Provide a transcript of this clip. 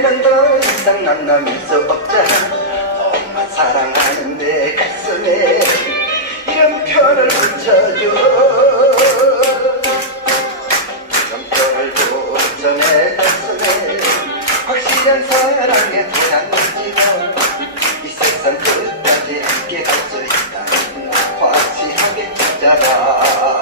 내면 더 이상 만남이 수 없잖아 너만 사랑하는 내 가슴에 이런 편을 붙여줘. 이런 편을 붙여 내 가슴에. 확실한 사랑에 대한 느낌은 뭐. 이 세상 끝까지 함께 갈 수 있다는 확실하게 찾아라.